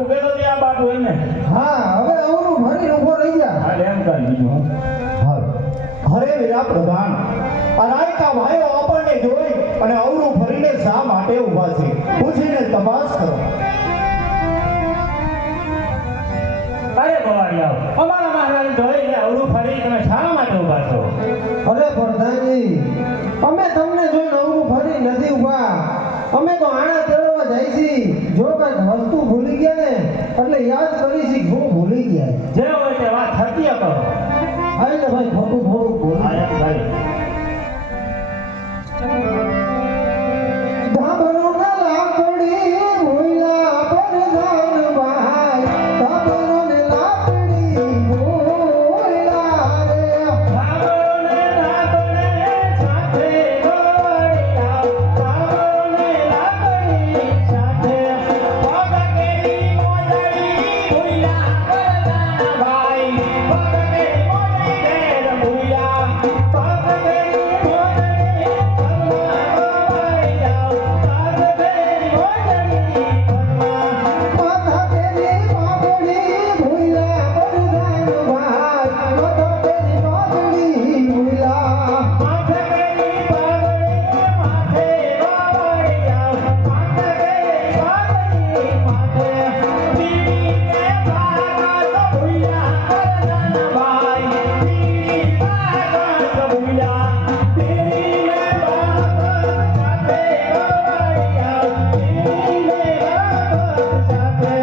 તું કેતો તે આ બાટુ એમને હા હવે અવરું ભરી ઊભો રહી જા. હાલ એમ કર બીજું હાલ હરે વીરા પ્રધાન આ રાયકા ભાઈઓ આપણને જોઈ અને અવરું ફરીને શા માટે ઊભા છે પૂછીને તપાસ કરો. અરે બવાડિયા અમારા મહારાજ જોઈને અવરું ફરી તમે શા માટે ઊભા છો? અરે પ્રધાનજી અમે તમને જોઈને અવરું ફરી નથી ઊભા. અમે તો આણા તેડવા જાય છી. જો કઈક વસ્તુ ભૂલી ગયા ને એટલે યાદ કરી છી હું ભૂલી ગયા. જે હોય તે વાત સત્ય કરો. હાલ ને ભાઈ ખોટું થોડું બોલ. હા એમ ભાઈ ધાબરો ના લાકડી ભૂલા પ્રધાન ભાઈ. ધાબરો ને લાકડી ભૂલા રે. રાવણને લાકડે સાથે ગોળ્યા, રાવણને લાકડી સાથે પગકેરી મોજડી ભૂલ્યા કરતા ભાઈ, પગકેરી મોજડી ઘેર ભૂલ્યા, પગકેરી મોજડી ઘરમાં ગવાઈ જાઓ, પગકેરી મોજડી ઘરમાં. માથા તેરી પાઘડી ભૂલા પ્રધાન ભાઈ. માથા તેરી પાઘડી ભૂલા. માથે કેરી પાઘડી માથે ગવાઈ જાઓ, માથે કેરી પાઘડી માથે. પીડી કે ભાગા તો ભૂલ્યા કરતા ભાઈ, પીડી ભાગા તો ભૂલ્યા, પીડી ને ભાગા સાથે ગવાઈ જાઓ, પીડી ને ભાગા સાથે.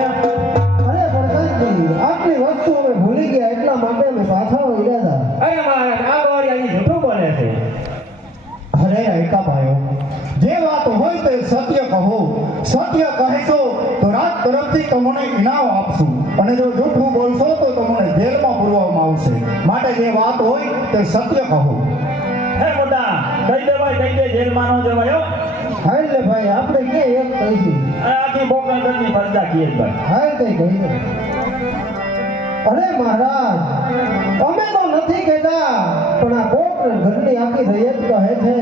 અરે પ્રધાનજી આટલી વસ્તુ અમે ભૂલી ગયા એટલા માટે અમે પાછા વળ્યા હતા. અરે મહારાજ આ ગોળિયાની જૂઠું બોલે છે. હરે રાયકા ભાઈઓ જે વાત હોય તે સત્ય કહો. સત્ય કહેશો તો રાજ તરફથી તમને ઇનામ આપશું અને જો જૂઠું બોલશો તો તમને જેલમાં પૂરવામાં આવશે. માટે જે વાત હોય તે સત્ય કહો. હે મોટા કહી દે ભાઈ, કહી દે, જેલમાં ન જવાય હો. હાલ ને ભાઈ આપણે કે એક કહીશું. આ આખી બોકણગઢની ફરજા કીએ છે ભાઈ. હાલ કઈ કહી દે. અરે મહારાજ અમે તો નથી કહેતા પણ આ કોકણ ઘરની આખી રૈયત કહે છે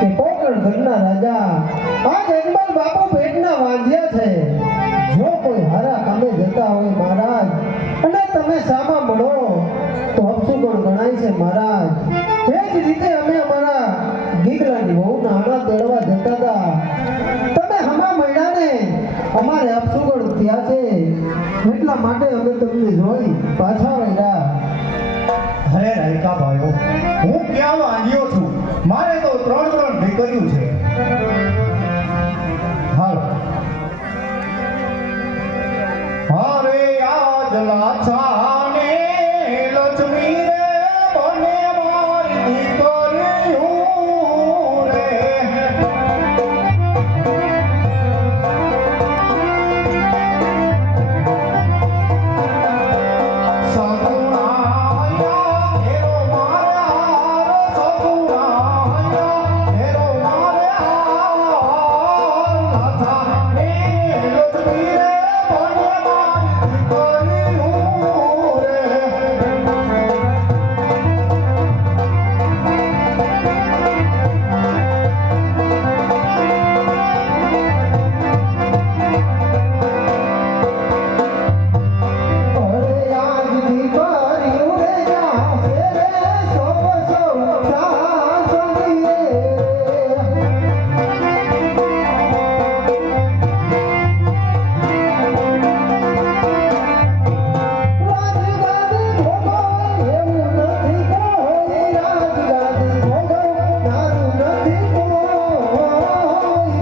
કે કોકણ ઘરના રાજા આ જગમલ બાપુ પેટના વાંધ્યા છે. જો કોઈ હારા કામે જતા હોય મહારાજ અને તમે સામા મળો તો અપશુકન ગણાય છે મહારાજ. એ જ રીતે અમે અમારા ગીગલાની વહુના આણા તેડવા જતા હતા. તમે હમા મળ્યા ને અમારે અપશુકન થયા છે એટલા માટે અમે તમને જોઈ પાછા વળ્યા. હરે રાયકા ભાઈઓ હું ક્યાં વાંધ્યો છું? મારે તો ત્રણ દીકરીઓ છે. હાલ હરે આજ લાછાને લક્ષ્મી રે બને મારી દીકરીઓ રે. સગુણાયા ઘેરો મારે હાર, સગુણાયા ઘેરો મારે હાર. લાછાને લક્ષ્મી રે બને મારી દીકરીઓ રે. અરે આજ દીકરીઓ રે જાશે રે સૌ સૌ સાસરીએ. રાજગાદી ભોગવ એવું નથી કોઈ. રાજગાદી ભોગવ નારું નથી કોઈ.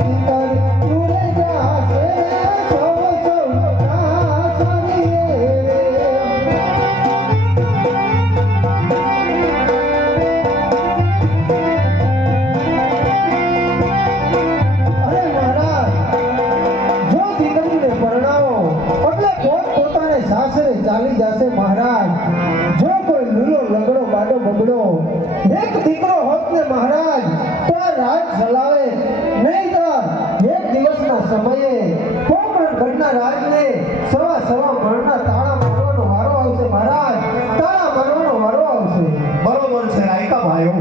દીકરીઓ રે જાશે રે સૌ સૌ સાસરીએ. અરે મહારાજ જો દીકરીને પરણાવો એટલે પોતપોતાને સાસરે ચાલી જશે મહારાજ. જો કોઈ લૂલો લગડો બાડો બગડો એક દીકરો હોત ને મહારાજ તો આ રાજ ચલાવે. નહીંતર એક દિવસના સમયે કોકણ ગઢના રાજને સવા સવા મણના તાળા મારવાનો વારો આવશે મહારાજ. તાળા મારવાનો વારો આવશે. બરોબર છે રાયકા ભાઈઓ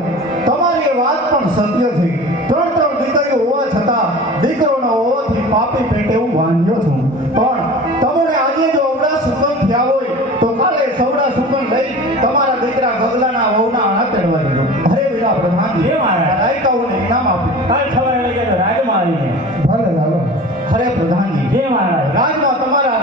તમારી એ વાત પણ સત્ય છે. ત્રણ દીકરીઓ હોવા છતાં દીકરોના હોવાથી પાપી પેટે હું વાંધ્યો છું. પણ તમે સૌડા સુકન લઈ તમારા દીકરા ગગલાના વહુના હાથ ચડવા દીધો. અરે વીરા પ્રધાનજી, જે મહારાજ. રાયકાઓને ઇનામ આપ્યું. કાલ સવારે લઈ જાય રાજમાં આવીને ભલે લાલો અરે પ્રધાનજી, જે મહારાજ રાજમાં તમારા